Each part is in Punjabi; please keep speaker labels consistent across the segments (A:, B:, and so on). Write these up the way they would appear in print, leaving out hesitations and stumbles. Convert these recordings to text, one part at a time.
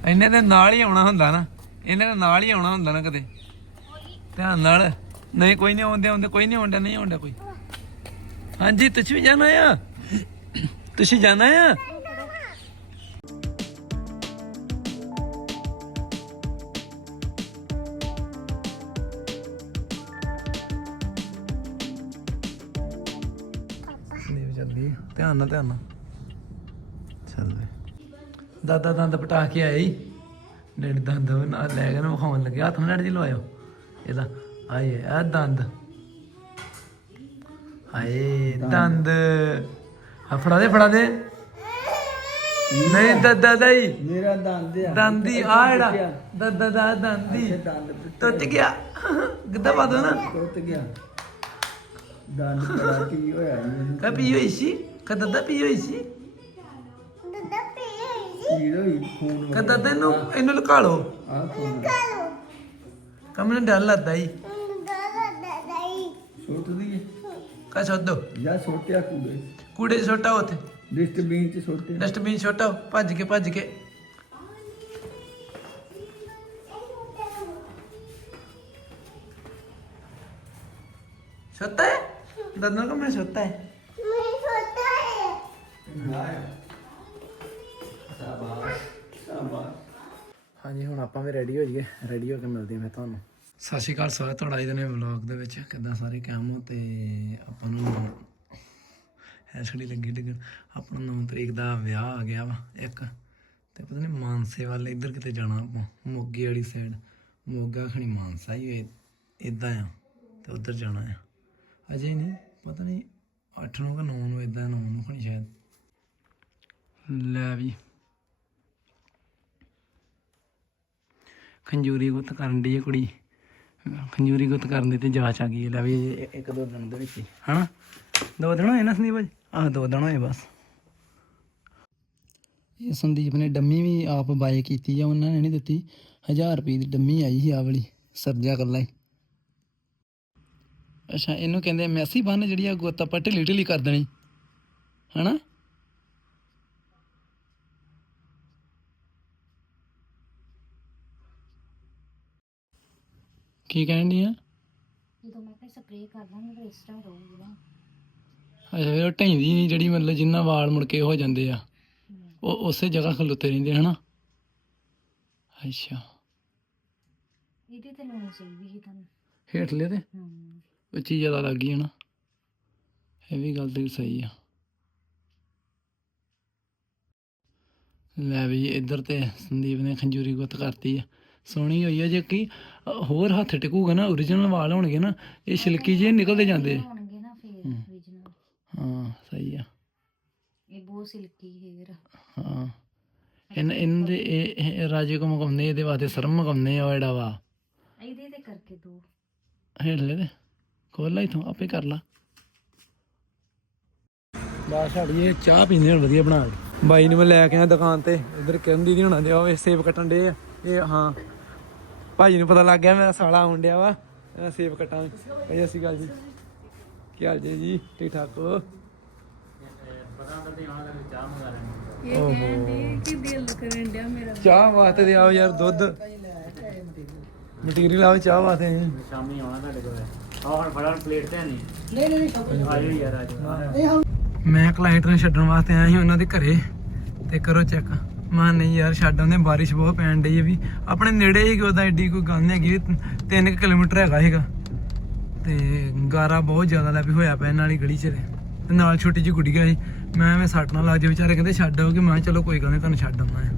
A: ਇਹਨੇ ਦੇ ਨਾਲ ਹੀ ਆਉਣਾ ਹੁੰਦਾ ਨਾ, ਇਹਨੇ ਦੇ ਨਾਲ ਹੀ ਆਉਣਾ ਹੁੰਦਾ ਨਾ ਕਦੇ। ਧਿਆਨ ਨਾਲ। ਨਹੀਂ ਕੋਈ ਨਹੀਂ ਆਉਂਦੇ ਆਉਂਦੇ, ਕੋਈ ਨਹੀਂ ਆਉਂਦਾ, ਨਹੀਂ ਆਉਂਦਾ ਕੋਈ। ਹਾਂਜੀ ਤੁਸੀਂ ਵੀ ਜਾਣਾ ਆ, ਤੁਸੀਂ ਜਾਣਾ ਆ। ਜਲਦੀ ਧਿਆਨ ਨਾਲ, ਧਿਆਨ ਨਾਲ ਚੱਲ। ਦਾਦਾ ਦੰਦ ਪਟਾ ਕੇ ਆਏ ਡੈਡੀ ਦੰਦ ਨਾਲ ਲੈ ਕੇ ਨਾ ਵਿਖਾਉਣ ਲੱਗੇ। ਹੱਥ ਨਾਲ ਜੀ ਲਵਾਇਓ ਇਹਦਾ। ਆਏ ਆ ਦੰਦ, ਹਾਏ ਦੰਦ। ਆ ਫੜਾ ਦੇ, ਫੜਾ ਦੇ। ਨਹੀਂ ਦਾਦਾ ਦਾ ਹੀ
B: ਮੇਰਾ ਦੰਦ ਆ,
A: ਦੰਦੀ ਆ ਜਿਹੜਾ ਦਾਦਾ ਦਾ ਦੰਦੀ ਟੁੱਟ ਗਿਆ। ਗਿੱਧਾ ਪਾ ਦੋ ਨਾ।
B: ਟੁੱਟ ਗਿਆ ਦੰਦ। ਬੜਾ ਕੀ ਹੋਇਆ ਮੈਨੂੰ?
A: ਕਾ ਪੀ ਹੋਈ ਸੀ, ਕਾ ਦਾਦਾ ਪੀ ਹੋਈ ਸੀ,
B: ਪੀੜ ਹੋਈ ਖੂਨ
A: ਕਾ ਦਾਦਾ ਇਹਨੂੰ ਲੁਕਾ ਲੋ।
B: ਆ ਖੂਨ
A: ਕਾ ਮੈਨੂੰ ਡਰ ਲੱਗਦਾ ਹੀ।
B: ਸੁੱਟ ਦਈਏ?
A: ਕਾ ਸੁੱਟ ਦੋ।
B: ਜਾਂ ਸੁੱਟਿਆ ਕੂੜੇ?
A: ਕੂੜੇ 'ਚ ਸੁੱਟਾ ਉੱਥੇ,
B: ਡਸਟਬਿਨ ਚ ਸੁੱਟਿਆ।
A: ਡਸਟਬਿਨ ਸੁੱਟਾ ਭੱਜ ਕੇ, ਭੱਜ ਕੇ। ਸੁੱਤਾ ਹੈ ਦਾਦਾ ਕਾ? ਮੈਂ ਸੁੱਤਾ ਹੈ। ਹਾਂਜੀ ਹੁਣ ਆਪਾਂ ਵੀ ਰੈਡੀ ਹੋ ਜਾਈਏ, ਰੈਡੀ ਹੋ ਕੇ ਮਿਲਦੇ ਮੈਂ ਤੁਹਾਨੂੰ। ਸਤਿ ਸ਼੍ਰੀ ਅਕਾਲ, ਸਵਾਗਤ ਤੁਹਾਡਾ ਅੱਜ ਦੇ ਵਲੌਗ ਦੇ ਵਿੱਚ। ਕਿੱਦਾਂ ਸਾਰੇ ਕੰਮ ਹੋ? ਤੇ ਆਪਾਂ ਨੂੰ ਐਸੜੀ ਲੱਗੀ ਡਿੱਗਣ। ਆਪਣਾ 9 ਤਰੀਕ ਦਾ ਵਿਆਹ ਆ ਗਿਆ ਵਾ ਇੱਕ, ਤੇ ਪਤਾ ਨਹੀਂ ਮਾਨਸੇ ਵੱਲ ਇੱਧਰ ਕਿਤੇ ਜਾਣਾ ਆਪਾਂ, ਮੋਗੇ ਵਾਲੀ ਸਾਈਡ। ਮੋਗਾ ਖਣੀ ਮਾਨਸਾ ਹੀ ਇੱਦਾਂ ਆ, ਤੇ ਉੱਧਰ ਜਾਣਾ ਆ। ਅਜੇ ਨਹੀਂ ਪਤਾ ਨਹੀਂ 8 ਨੂੰ ਕਿ 9 ਨੂੰ, ਇੱਦਾਂ 9 ਨੂੰ ਖਣੀ ਸ਼ਾਇਦ। ਲੈ ਵੀ ਖੰਜੂਰੀ ਗੁੱਤ ਕਰਨ ਦੀ ਹੈ ਕੁੜੀ, ਖੰਜੂਰੀ ਗੁੱਤ ਕਰਨ ਦੀ ਤੇ ਜਾਂਚ ਆ ਗਈ। ਲੈ ਵੀ 1-2 ਦਿਨ ਦੇ ਵਿੱਚ ਹੀ ਹਨਾ, 2 ਦਿਨ ਹੋਏ ਨਾ ਸੰਦੀਪ ਭਾਜੀ? ਆਹ 2 ਦਿਨ ਹੋਏ ਬਸ। ਇਹ ਸੰਦੀਪ ਨੇ ਡੰਮੀ ਵੀ ਆਪ ਬਾਏ ਕੀਤੀ ਆ, ਉਹਨਾਂ ਨੇ ਨਹੀਂ ਦਿੱਤੀ। 1000 ਰੁਪਏ ਦੀ ਡੰਮੀ ਆਈ ਸੀ ਆਹ ਵਾਲੀ, ਸਰਜਾ ਕੱਲਾ ਹੀ। ਅੱਛਾ ਇਹਨੂੰ ਕਹਿੰਦੇ ਮੈਸੀ ਬੰਨ, ਜਿਹੜੀ ਆ ਗੁੱਤ ਆਪਾਂ ਢਿੱਲੀ ਢਿੱਲੀ ਕਰ ਦੇਣੀ ਹਨਾ। ਕੀ ਕਹਿਣ ਦੀ ਆ?
C: ਜਦੋਂ ਮੈਂ ਕਿਹਾ ਸਪਰੇਅ ਕਰ ਦਾਂਗੇ ਫਿਰ ਇਸ ਤਰ੍ਹਾਂ ਰਹੂਗੀ ਨਾ।
A: ਅੱਛਾ ਫਿਰ ਉਹ ਢੈਂਦੀ ਨਹੀਂ ਜਿਹੜੀ, ਮਤਲਬ ਜਿੰਨਾ ਵਾਲ ਮੁੜ ਕੇ ਹੋ ਜਾਂਦੇ ਆ, ਉਹ ਉਸੇ ਜਗ੍ਹਾ ਖਲੋਤੇ ਰਹਿੰਦੇ ਹਨਾ। ਅੱਛਾ
C: ਇਹਦੇ ਤੇ ਲਾਉਣੀ ਚਾਹੀਦੀ ਸੀ ਤੁਹਾਨੂੰ।
A: ਹੇਠਲੇ ਤੇ ਉੱਚੀ ਜ਼ਿਆਦਾ ਲੱਗ ਗਈ ਹਨਾ। ਇਹ ਵੀ ਗੱਲ ਤੇ ਸਹੀ ਆ। ਲੈ ਵੀ ਇੱਧਰ ਤੇ ਸੰਦੀਪ ਨੇ ਖੰਜੂਰੀ ਗੁੱਤ ਕਰਤੀ ਆ, ਸੋਹਣੀ ਹੋਈ ਆ। ਜੇ ਕੀ ਹੋਰ ਹੱਥ ਟਿਕੂਗਾ ਨਾ, ਓਰੀਜਨਲ ਵਾਲ ਹੋਣਗੇ ਨਾ, ਇਹ ਛਿਲਕੀ ਜਿਹੇ ਨਿਕਲਦੇ ਜਾਂਦੇ
C: ਹੋਣਗੇ ਨਾ ਫਿਰ ਓਰੀਜਨਲ।
A: ਹਾਂ ਸਹੀ ਆ।
C: ਇਹ ਬਹੁਤ ਸਿਲਕੀ ਹੇਅਰ।
A: ਹਾਂ ਇਹਨਾਂ ਦੇ ਇਹ ਰਾਜੇ ਕੋ ਮਗਾਉਂਦੇ, ਇਹਦੇ ਵਾਸਤੇ ਸਰਮ ਮਗਾਉਂਦੇ ਆ। ਉਹ ਜਿਹੜਾ ਵਾ
C: ਇਹਦੇ ਤੇ ਕਰਕੇ ਦੋ
A: ਹੇਠਲੇ ਤੇ ਖੋਲ ਲਾ, ਇੱਥੋਂ ਆਪੇ ਕਰ ਲਾ। ਬਸ ਸਾਡੀ ਇਹ ਚਾਹ ਪੀਂਦੇ ਹੁਣ ਵਧੀਆ ਬਣਾ ਕੇ। ਬਾਈ ਨੂੰ ਮੈਂ ਲੈ ਕੇ ਆਇਆ ਦੁਕਾਨ ਤੇ, ਇੱਧਰ ਕਿਰਨ ਦੀਦੀ ਹੋਣਾ ਦੇ ਉਹ ਸੇਬ ਕੱਟਣ ਡੇ ਆ। ਇਹ ਹਾਂ ਭਾਜੀ ਨੂੰ ਪਤਾ ਲੱਗ ਗਿਆ ਮੇਰਾ ਸਾਲਾ ਆਉਣ ਡਿਆ ਵਾ, ਸੇਬ ਕੱਟਾਂ। ਸਤਿ ਸ਼੍ਰੀ ਅਕਾਲ ਜੀ, ਕੀ ਹਾਲ ਜੀ? ਠੀਕ ਠਾਕ ਹੋ? ਚਾਹ ਵਾਸਤੇ ਤੇ ਆਓ ਯਾਰ, ਦੁੱਧ ਮਟੀਰੀਅਲ ਆਓ ਚਾਹ ਵਾਸਤੇ।
B: ਸ਼ਾਮੀ ਆਉਣਾ ਤੁਹਾਡੇ ਕੋਲ। ਆਹ ਹੁਣ ਫੜਾਂ ਪਲੇਟ ਤੇ ਨਹੀਂ ਆਇਓ ਯਾਰ ਆਜੋ।
A: ਮੈਂ ਕਲਾਇੰਟ ਨੂੰ ਛੱਡਣ ਵਾਸਤੇ ਆਇਆ ਸੀ ਉਹਨਾਂ ਦੇ ਘਰੇ, ਤੇ ਕਰੋ ਚੈੱਕ। ਮੈਂ ਨਹੀਂ ਯਾਰ ਛੱਡ ਆਉਂਦੇ, ਬਾਰਿਸ਼ ਬਹੁਤ ਪੈਣ ਡਈ ਹੈ। ਵੀ ਆਪਣੇ ਨੇੜੇ ਹੀ ਉਹਦਾ ਐਡੀ ਕੋਈ ਗੱਲ ਨਹੀਂ ਹੈਗੀ, 3 ਕਿਲੋਮੀਟਰ ਹੈਗਾ ਸੀਗਾ। ਤੇ ਗਾਰਾ ਬਹੁਤ ਜ਼ਿਆਦਾ ਲੈ ਵੀ ਹੋਇਆ ਪਿਆ ਨਾਲ ਹੀ ਗਲੀ 'ਚ, ਤੇ ਨਾਲ ਛੋਟੀ ਜਿਹੀ ਗੁੱਡੀਆ ਸੀ। ਮੈਂ ਐਵੇਂ ਸੱਟ ਨਾ ਲੱਗ ਜਾਏ, ਵਿਚਾਰੇ ਕਹਿੰਦੇ ਛੱਡ ਆਓਗੇ। ਮੈਂ ਚਲੋ ਕੋਈ ਗੱਲ ਨਹੀਂ, ਤੁਹਾਨੂੰ ਛੱਡ ਆਉਣਾ ਹੈ।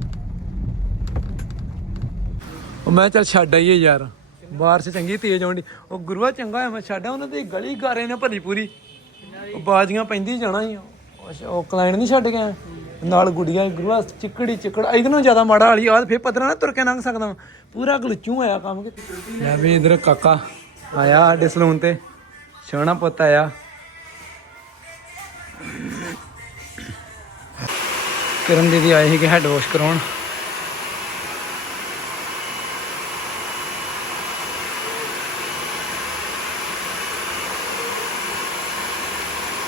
A: ਉਹ ਮੈਂ ਚੱਲ ਛੱਡ ਆਈਏ ਯਾਰ, ਬਾਰਿਸ਼ ਚੰਗੀ ਤੇਜ਼ ਆਉਂਦੀ। ਉਹ ਗੁਰੂਆ ਚੰਗਾ ਹੋਇਆ ਮੈਂ ਛੱਡਿਆ, ਉਹਨਾਂ ਦੀ ਗਲੀ ਗਾਰੇ ਨੇ ਭਰੀ ਪੂਰੀ, ਉਹ ਬਾਜ਼ੀਆਂ ਪੈਂਦੀ ਜਾਣਾ ਹੀ। ਉਹ ਕਲਾਇੰਟ ਨਹੀਂ ਛੱਡ ਗਿਆ ਨਾਲ ਗੁੱਡੀਆਂ, ਗੁਰੂਆ ਚਿੱਕੜੀ ਚਿੱਕੜ। ਇਹਦੇ ਨਾਲੋਂ ਜ਼ਿਆਦਾ ਮਾੜਾ ਵਾਲੀ ਆ, ਫਿਰ ਪਤਰਾ ਨਾ ਤੁਰ ਕੇ ਲੰਘ ਸਕਦਾ, ਪੂਰਾ ਗਲਚੂ ਆਇਆ ਕੰਮ। ਲੈ ਵੀ ਇੱਧਰ ਕਾਕਾ ਆਇਆ ਸਾਡੇ ਸਲੂਨ ਤੇ, ਸੋਹਣਾ ਪੁੱਤ ਆਇਆ। ਕਿਰਨ ਦੀਦੀ ਆਏ ਸੀਗੇ ਹੈਡ ਵਾਸ਼ ਕਰਾਉਣ।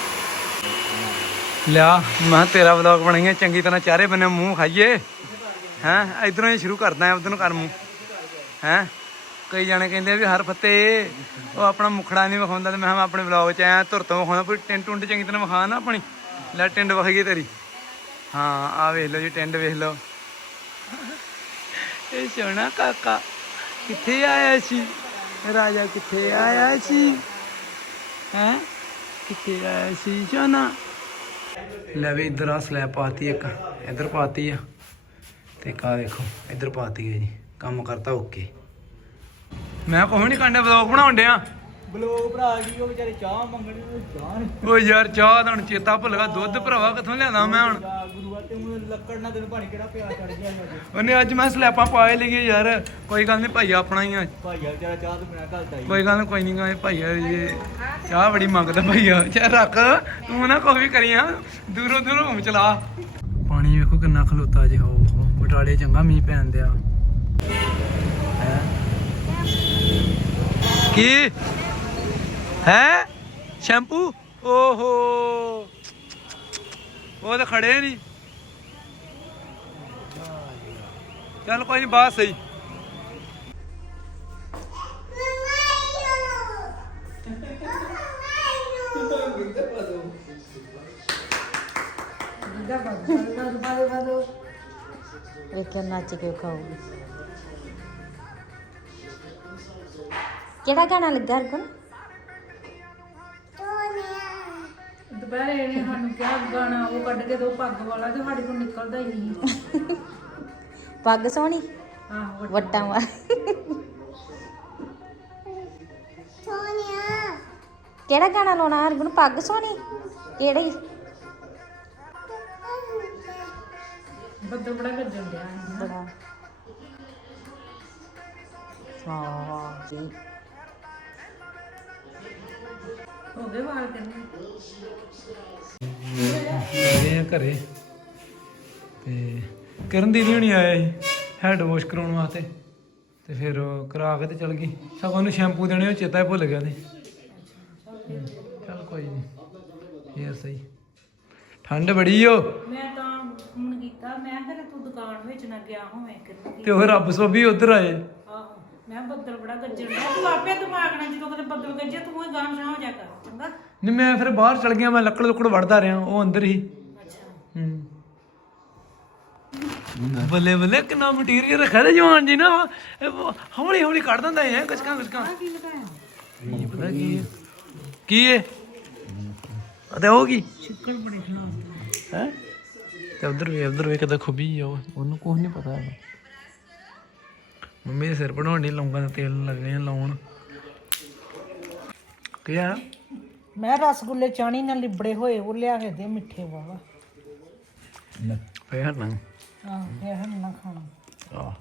A: ਲਿਆ ਮੈਂ ਤੇਰਾ ਵਲੌਗ ਬਣਾਈਏ ਚੰਗੀ ਤਰ੍ਹਾਂ, ਚਾਰੇ ਬੰਨੇ ਮੂੰਹ ਖਾਈਏ। ਹੈ ਇਧਰੋਂ ਹੀ ਸ਼ੁਰੂ ਕਰਦਾ ਉਧਰ ਨੂੰ ਕਰ ਮੂੰਹ ਹੈ। ਕਈ ਜਾਣੇ ਕਹਿੰਦੇ ਵੀ ਹਰ ਫੱਤੇ ਉਹ ਆਪਣਾ ਮੁਖੜਾ ਨਹੀਂ ਵਿਖਾਉਂਦਾ, ਤੇ ਮੈਂ ਆਪਣੇ ਵਲੌਗ 'ਚ ਆਇਆ ਧੁਰ ਤੋਂ ਵਿਖਾਉਂਦਾ, ਪੂਰੀ ਟਿੰਡ ਟੁੰਡ ਚੰਗੀ ਤਰ੍ਹਾਂ ਵਿਖਾ ਨਾ ਆਪਣੀ। ਲੈ ਟਿੰਡ ਵਿਖ ਗਈ ਤੇਰੀ। ਹਾਂ ਆ ਵੇਖ ਲਓ ਜੀ ਟਿੰਡ ਵੇਖ ਲਓ। ਇਹ ਸੋਹਣਾ ਕਾਕਾ ਕਿੱਥੇ ਆਇਆ ਸੀ, ਰਾਜਾ ਕਿੱਥੇ ਆਇਆ ਸੀ, ਹੈ ਕਿੱਥੇ ਆਇਆ ਸੀ ਸੋਹਣਾ। ਲੈ ਵੀ ਇੱਧਰ ਆ ਸਲੈਬ ਪਾਤੀ ਇੱਕ, ਇੱਧਰ ਪਾਤੀ ਆ, ਤੇ ਕਾ ਵੇਖੋ ਇੱਧਰ ਪਾਤੀ ਹੈ ਜੀ। ਕੰਮ ਕਰਤਾ ਓਕੇ। ਮੈਂ ਕੁਛ ਨਹੀਂ ਕਰਨਾ, ਵਲੌਗ ਬਣਾਉਣ ਡਿਆ।
B: ਬਲੌਗ ਭਰਾ ਜੀ ਉਹ ਵਿਚਾਰੇ ਚਾਹ ਮੰਗਣੀ, ਉਹ ਚਾਹ
A: ਓ ਯਾਰ ਚਾਹ ਦਾ ਹੁਣ ਚੇਤਾ ਭੁੱਲ ਗਿਆ। ਦੁੱਧ ਭਰਾਵਾ ਕਿੱਥੋਂ ਲਿਆਂਦਾ ਮੈਂ ਹੁਣ।
B: ਗੁਰੂਆ ਤੇ ਹੁਣ ਲੱਕੜ ਨਾਲ ਤੈਨੂੰ ਪਾਣੀ ਕਿਹੜਾ ਪਿਆ ਚੜ ਗਿਆ
A: ਉਹਨੇ ਅੱਜ ਮੈਂ ਸਲੈਪਾਂ ਪਾਏ ਲਈਏ ਯਾਰ। ਕੋਈ ਗੱਲ ਨਹੀਂ ਭਾਈਆ ਆਪਣਾ ਹੀ ਆ।
B: ਭਾਈਆ ਵਿਚਾਰਾ ਚਾਹ ਤੋਂ ਬਿਨਾਂ ਘਲਦਾ ਹੀ।
A: ਕੋਈ ਗੱਲ ਨਹੀਂ, ਕੋਈ ਨਹੀਂ ਗਾ ਭਾਈਆ ਇਹ ਚਾਹ ਬੜੀ ਮੰਗਦਾ ਭਾਈਆ। ਚਾਹ ਰੱਖ ਤੂੰ ਨਾ ਕੋਈ ਵੀ ਕਰੀਆਂ, ਦੂਰੋਂ ਦੂਰੋਂ ਘੁੰਮ ਚਲਾ। ਪਾਣੀ ਵੇਖੋ ਕਿੰਨਾ ਖਲੋਤਾ ਜੇ। ਹੋ ਬਟਾਲੇ ਚੰਗਾ ਮੀਂਹ ਪੈਣ ਦਿਆ ਹੈ। ਕੀ ਹੈ ਸ਼ੈਂਪੂ? ਓਹੋ ਉਹ ਤਾਂ ਖੜੇ ਨਹੀਂ। ਚੱਲ ਕੋਈ ਨਹੀਂ, ਬਾਤ ਸਹੀ।
C: ਵੇਖਿਆ ਨੱਚ ਕੇ ਖਾਊਗੀ। ਕਿਹੜਾ ਗਾਣਾ ਲੱਗਾ ਹਰਗੁਣ?
D: ਦੁਪਹਿਰੇ ਇਹਨੇ ਸਾਨੂੰ ਕਿਹਾ ਗਾਣਾ ਉਹ ਕੱਢ ਕੇ ਦੋ ਪੱਗ ਵਾਲਾ, ਤੇ ਸਾਡੇ ਕੋਲ ਨਿਕਲਦਾ ਹੀ ਨਹੀਂ।
C: ਪੱਗ ਸੋਹਣੀ
D: ਆਹੋ
C: ਵੱਟਾਂ ਵਾ। ਕਿਹੜਾ ਗਾਣਾ ਲਾਉਣਾ ਹਰਗੁਣ? ਪੱਗ ਸੋਹਣੀ ਕਿਹੜੀ?
D: ਬੱਦਲ ਬੜਾ ਗੱਜਣ ਡਿਆ ਸੀ।
C: ਬੜਾ ਹਾਂ ਜੀ।
D: ਹੋ ਗਏ ਵਾਲ ਕਰਨੇ।
A: ਆਏ ਆ ਘਰੇ ਤੇ ਕਰਨ ਦੀਦੀ ਹੁਣੀ ਆਏ ਸੀ ਹੈਡ ਵਾਸ਼ ਕਰਾਉਣ ਵਾਸਤੇ, ਤੇ ਫਿਰ ਉਹ ਕਰਾ ਕੇ ਤੇ ਚਲ ਗਈ। ਸਗੋਂ ਉਹਨੂੰ ਸ਼ੈਂਪੂ ਦੇਣੇ ਉਹ ਚੇਤਾ ਹੀ ਭੁੱਲ ਗਿਆ ਤੇ। ਚੱਲ ਕੋਈ ਨਹੀਂ ਫੇਰ ਸਹੀ। ਠੰਡ ਬੜੀ ਓ।
D: ਮੈਂ ਤਾਂ ਹੁਣ ਕੀਤਾ, ਮੈਂ ਫਿਰ ਤੂੰ ਦੁਕਾਨ ਵਿੱਚ ਨਾ ਗਿਆ ਹੋਵੇਂ ਕਿਤੇ।
A: ਤੇ ਉਹ ਰੱਬ ਸੋਭੀ ਉਧਰ ਆਏ।
D: ਆਹੋ ਮੈਂ ਬੱਦਲ ਬੜਾ ਗੱਜਣ ਡਿਆ। ਤੂੰ ਆਪੇ ਦਿਮਾਗ ਨਾਲ ਜਦੋਂ ਕਦੇ ਬੱਦਲ ਗੱਜੇ ਤੂੰ ਹੀ ਗਾਂ ਸ਼ਾਂ ਹੋ ਜਾ ਕਰ ਚੰਗਾ।
A: ਨਹੀਂ ਮੈਂ ਫਿਰ ਬਾਹਰ ਚਲ ਗਿਆ, ਮੈਂ ਲੱਕੜ ਲੁੱਕੜ ਵੜਦਾ ਰਿਹਾ, ਉਹ ਅੰਦਰ ਹੀ।
D: ਅੱਛਾ
A: ਬੱਲੇ ਬੱਲੇ ਕਿੰਨਾ ਮਟੀਰੀਅਲ ਰੱਖਿਆ ਤੇ ਜਵਾਨ ਜੀ ਨਾ ਹੌਲੀ ਹੌਲੀ ਕੱਢ ਦਿੰਦਾ ਹੈ ਕਚਕਾਂ ਕਚਕਾਂ।
D: ਕੀ ਲਗਾਇਆ?
A: ਨਹੀਂ ਪਤਾ ਕੀ ਹੈ ਕੀ ਹੈ ਅਤੇ ਉਹ ਕੀ
D: ਛਿੱਕੜ ਬੜੇ ਖਲਾਸ
A: ਹੈ। ਤੇ ਉਧਰ ਵੇ ਕਿੱਦਾਂ ਖੁੱਬੀ ਆ ਉਹਨੂੰ ਕੁਝ ਨਹੀਂ ਪਤਾ ਹੈਗਾ। ਮੰਮੀ ਦੇ ਸਿਰ ਪੜਾਉਣ ਦੀ ਲੌਂਗਾਂ ਦਾ ਤੇਲ ਲੱਗੇ ਆ ਲਾਉਣ। ਕੀ ਆ?
D: ਮੈਂ ਰਸਗੁੱਲੇ ਚਾਣੀ ਨਾਲ ਲਿਬੜੇ ਹੋਏ ਉਹ ਲਿਆ ਕੇ ਦੇ ਮਿੱਠੇ ਵਾਵਾ।
A: ਪਏ ਹਟਣਾ
D: ਆਹ ਇਹ ਨਾ ਖਾਣਾ।
A: ਆਹ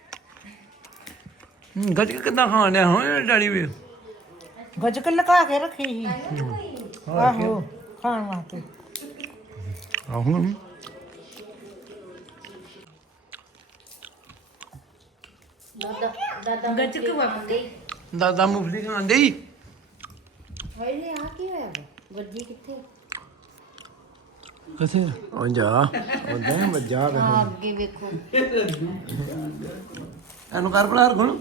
A: ਗੱਜ ਕਿੱਦਾਂ ਖਾਣ ਡਿਆ ਹੋਏ ਡੈਡੀ ਵੀ?
D: ਗੱਜਕ ਲਗਾ ਕੇ ਰੱਖੀ ਸੀ ਆਹੋ ਖਾਣ ਵਾਸਤੇ।
A: ਆਹੋ
D: ਗੱਜਕ ਵਾਪਸ
A: ਦਾਦਾ ਮੁਫਲੀ ਖਾਂਦੇ ਹੀ।
C: ਹਾਏ ਆ ਕੀ ਹੋਇਆ ਵੱਜੀ ਕਿੱਥੇ?
A: ਕਿੱਥੇ ਉਹ ਜਾ ਉਹਦੇ ਵੱਜਾ
C: ਆ ਅੱਗੇ ਵੇਖੋ।
A: ਇਹਨੂੰ ਕਰ ਭਲਾ ਹਰਗੁਣ।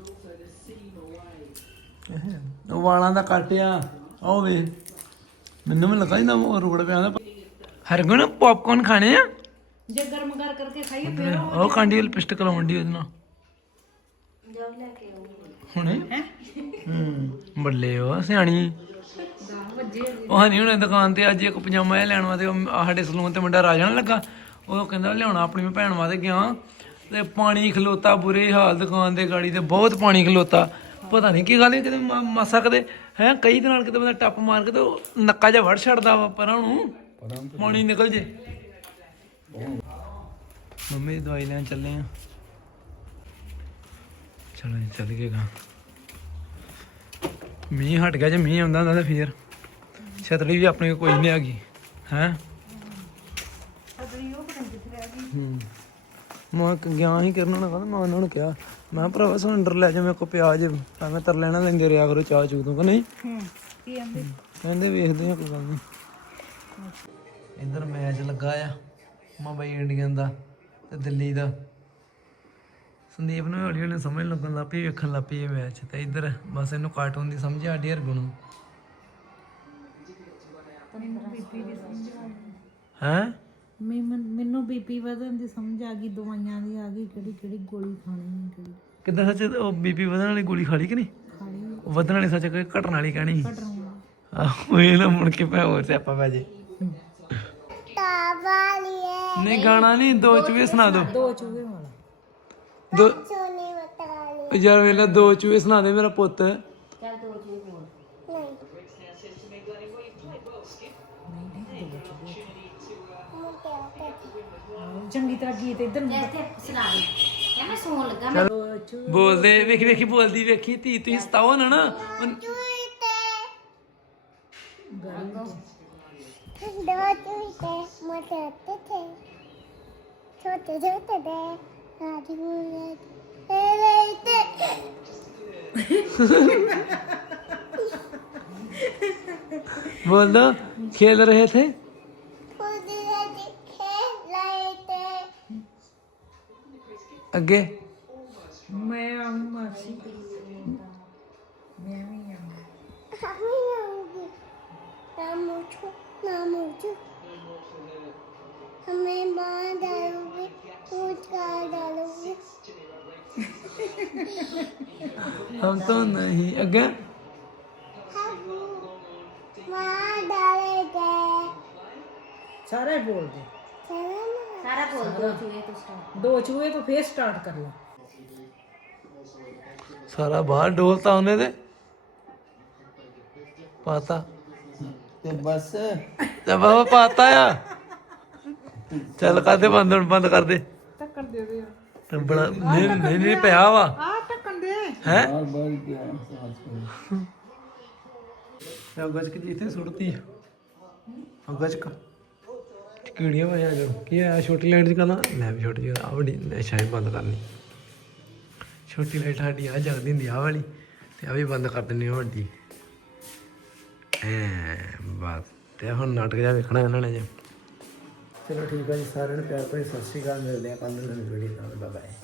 A: ਉਹ ਵਾਲਾਂ ਦਾ ਕੱਟਿਆ ਉਹ ਵੇ ਮੈਨੂੰ ਵੀ ਲੱਗਾ ਜਿੱਦਾਂ ਉਹ ਰੁਕੜ ਪਿਆ ਹੁੰਦਾ। ਹਰਗੁਣ ਪੌਪਕੌਰਨ ਖਾਣੇ ਆ?
D: ਜੇ ਗਰਮ ਕਰ ਕਰਕੇ ਖਾਈਏ ਫਿਰ
A: ਉਹ ਕਾਂਡੀ ਲਿਪਸਟਿਕ ਲਾਉਣ ਦੀ ਉਹਦੇ ਨਾਲ
C: ਜਾ ਲੈ ਕੇ ਆਓ
A: ਹੁਣੇ। ਬੱਲੇ ਉਹ ਸਿਆਣੀ। ਉਹ ਹਨੀ ਹੁਣੇ ਦੁਕਾਨ ਤੇ ਅੱਜ ਇੱਕ ਪਜਾਮਾ ਜਿਹਾ ਲੈਣ ਵਾਸਤੇ ਸਾਡੇ ਸਲੂਨ ਤੇ ਮੁੰਡਾ ਰਾਜਾ ਨਾ ਲੱਗਾ, ਉਹ ਕਹਿੰਦਾ ਲਿਆਉਣਾ ਆਪਣੀ ਭੈਣ ਵਾਸਤੇ ਗਿਆ ਤੇ ਪਾਣੀ ਖਲੋਤਾ ਬੁਰੇ ਹਾਲ ਦੁਕਾਨ ਦੇ ਗਾੜੀ ਤੇ ਬਹੁਤ ਪਾਣੀ ਖਲੋਤਾ। ਪਤਾ ਨਹੀਂ ਕੀ ਗੱਲ ਹੈ, ਕਿਤੇ ਮਾਸਾ ਕਦੇ ਹੈ ਕਈ ਦਿਨ ਨਾਲ ਕਿਤੇ ਬੰਦਾ ਟੱਪ ਮਾਰ ਕੇ ਤੇ ਉਹ ਨੱਕਾ ਜਿਹਾ ਵੜ ਛੱਡਦਾ ਵਾ ਪਰਾਂ ਨੂੰ ਪਾਣੀ ਨਿਕਲ ਜੇ। ਮੰਮੀ ਦੀ ਦਵਾਈ ਲੈਣ ਚੱਲੇ ਆ। ਚਲੋ ਚੱਲ ਗਏ ਗਾ। ਮੀਂਹ ਹਟ ਗਿਆ, ਜੇ ਮੀਂਹ ਆਉਂਦਾ ਹੁੰਦਾ ਤਾਂ ਫਿਰ ਛਤਰੀ ਵੀ ਆਪਣੇ ਕੋਲ ਕੋਈ ਨਹੀਂ ਹੈਗੀ ਹੈ। ਮੈਂ ਗਿਆ ਹੀ ਕਰਨ ਨਾਲ ਕਹਿੰਦਾ, ਮੈਂ ਉਹਨਾਂ ਨੂੰ ਕਿਹਾ ਮੈਂ ਭਰਾਵਾ ਸਿਲੰਡਰ ਲੈ ਜਾ ਮੇਰੇ ਕੋਲ ਪਿਆ ਜੇ ਮੈਂ ਤਰ ਲੈਣਾ ਲੈਂਦੇ ਰਿਹਾ ਕਰੋ ਚਾਹ ਚੂ ਤੋਂ ਕਿ ਨਹੀਂ। ਕਹਿੰਦੇ ਵੇਖਦੇ ਆ ਕੋਈ ਗੱਲ ਨਹੀਂ। ਇੱਧਰ ਮੈਚ ਲੱਗਾ ਆ ਮੁੰਬਈ ਇੰਡੀਅਨ ਦਾ ਤੇ ਦਿੱਲੀ ਦਾ। ਸੰਦੀਪ ਨੂੰ ਹੌਲੀ ਹੌਲੀ ਸਮਝ ਲੱਗਣ ਲੱਗ ਪਈ, ਵੇਖਣ ਲੱਗ ਪਈ ਇਹ ਮੈਚ। ਤੇ ਇੱਧਰ ਬਸ ਇਹਨੂੰ ਕਾਰਟੂਨ ਦੀ ਸਮਝ ਆ ਢੀ ਹਰਗੁਣ ਨੂੰ।
D: ਬੀਪੀ ਦੀ ਸਮਝ ਆ ਗਈ
A: ਹੈਂ
D: ਮੈਨੂੰ ਬੀਪੀ ਵਧਣ ਦੀ ਸਮਝ ਆ ਗਈ, ਦਵਾਈਆਂ ਦੀ ਆ ਗਈ, ਕਿਹੜੀ ਕਿਹੜੀ ਗੋਲੀ ਖਾਣੀ ਹੈ ਕਿਹੜੀ
A: ਕਿੱਦਾਂ ਸੱਚ ਉਹ ਬੀਪੀ ਵਧਣ ਵਾਲੀ ਗੋਲੀ ਖਾ ਲਈ ਕਿ ਨਹੀਂ?
D: ਖਾਣੀ
A: ਉਹ ਵਧਣ ਵਾਲੀ ਸੱਚ ਕੋਈ ਘਟਣ ਵਾਲੀ ਕਹਿਣੀ ਸੀ।
D: ਘਟਣਾ
A: ਆਹੋ ਇਹ ਨਾ ਮੁੜ ਕੇ ਪੈ ਹੋਰ ਸਿਆਪਾ ਪੈ ਜੇ। ਨਹੀਂ ਗਾਣਾ ਨਹੀਂ, ਦੋ ਚੂਹੇ ਸੁਣਾ ਦੋ।
D: ਦੋ ਚੂਹੇ ਵਾਲਾ
A: ਦੋ ਯਾਰ ਵੇਲੇ ਦੋ ਚੂਹੇ ਸੁਣਾ ਦੇ ਮੇਰਾ ਪੁੱਤ।
D: ਚੰਗੀ ਤਰ੍ਹਾਂ ਗੀਤ ਇੱਧਰ ਨੂੰ
C: ਸੁਣਾ ਦੇ ਮੈਂ ਸੌਣ ਲੱਗਾ।
A: ਚਲ ਬੋਲਦੇ ਵੇਖੀ ਵੇਖੀ ਬੋਲਦੀ ਵੇਖੀ ਧੀ ਤੁਸੀਂ ਸਤਾਓ ਨਾ ਨਾ।
E: छोटे छोटे थे
A: बोल दो खेल रहे थे अगे
D: ਮੈਂ ਆਉਂ ਮਾਸੀ ਮੈਂ ਵੀ ਆਉਂਗੀ
E: हमें माँ डालोगे पूछ कर डालोगे
A: हम तो नहीं अगे
E: माँ डालेगे
D: ਸਾਰੇ ਬੋਲਦੇ
C: ਸਾਰਾ ਬੋਲ ਦੋ ਚੂਹੇ ਤੋਂ ਸਟਾਰਟ।
D: ਦੋ ਚੂਹੇ ਤੋਂ ਫੇਰ ਸਟਾਰਟ ਕਰ ਲਾ
A: सारा बाहर डोलता होने दे पाता
B: ਤੇ ਬਸ
A: जब बाबा पाता या चल कर दे बंद बंद कर दे
D: ਟੱਕਰ ਦੇ ਦੇ
A: तो बड़ा नहीं नहीं नहीं पिया वा
D: ਆ ਟੱਕਣ ਦੇ
A: है
B: ਬਾਰ ਬਾਰ ਗਿਆ
A: गज की जीते सुटती गज का कीड़ियाँ वजह जो की है छोटी लाइट च करना मैं भी छोटी आ बड़ी शायद बंद करनी छोटी लाइट साड़ी आ जगदी होंदी आ वाली ते आ भी बंद कर दिंदी वड्डी बस ते हुण नाटक जा वेखना इन्हां ने जे चलो ठीक है जी सारे प्यार भरी सत श्री अकाल मिलते हैं कल नवीं वीडियो नाल बाय बाय।